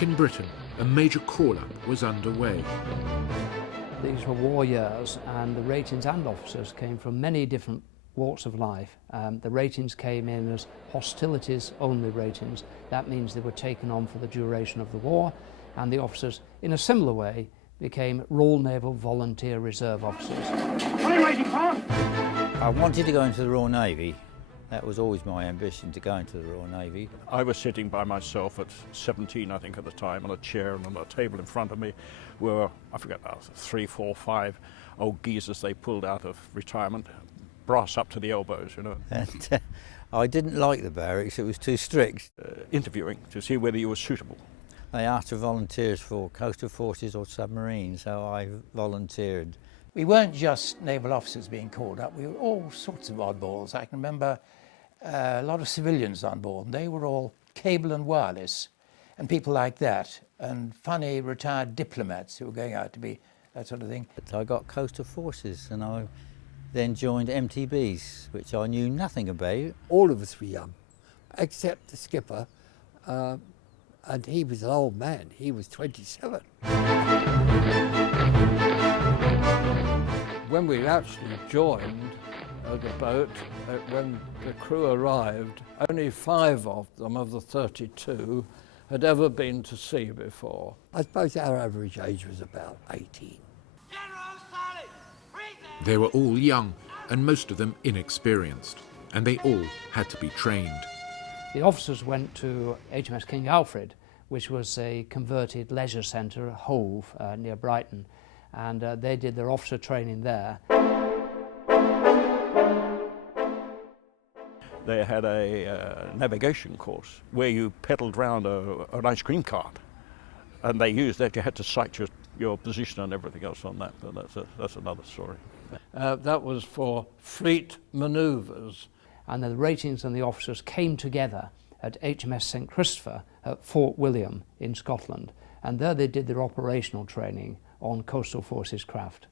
Back in Britain, a major call-up was underway. These were war years, and the ratings and officers came from many different walks of life. The ratings came in as hostilities-only ratings. That means they were taken on for the duration of the war, and the officers, in a similar way, became Royal Naval Volunteer Reserve officers. I wanted to go into the Royal Navy. That was always my ambition, to go into the Royal Navy. I was sitting by myself at 17, I think, at the time, on a chair, and on a table in front of me were, I forget now, 3, 4, 5 old geezers they pulled out of retirement, brass up to the elbows, you know. And I didn't like the barracks, it was too strict. Interviewing to see whether you were suitable. They asked for volunteers for coastal forces or submarines, so I volunteered. We weren't just naval officers being called up, we were all sorts of oddballs. I can remember a lot of civilians on board, and they were all cable and wireless and people like that, and funny retired diplomats who were going out to be that sort of thing. I got coastal forces and I then joined MTBs, which I knew nothing about. All of us were young, except the skipper, and he was an old man, he was 27. When we actually joined the boat, when the crew arrived, only 5 of them, of the 32, had ever been to sea before. I suppose our average age was about 18. They were all young, and most of them inexperienced, and they all had to be trained. The officers went to HMS King Alfred, which was a converted leisure centre, a Hove, near Brighton, and they did their officer training there. They had a navigation course where you pedalled round an ice cream cart, and they used that. You had to sight your position and everything else on that, but that's another story. That was for fleet manoeuvres. And the ratings and the officers came together at HMS St Christopher at Fort William in Scotland, and there they did their operational training on coastal forces craft.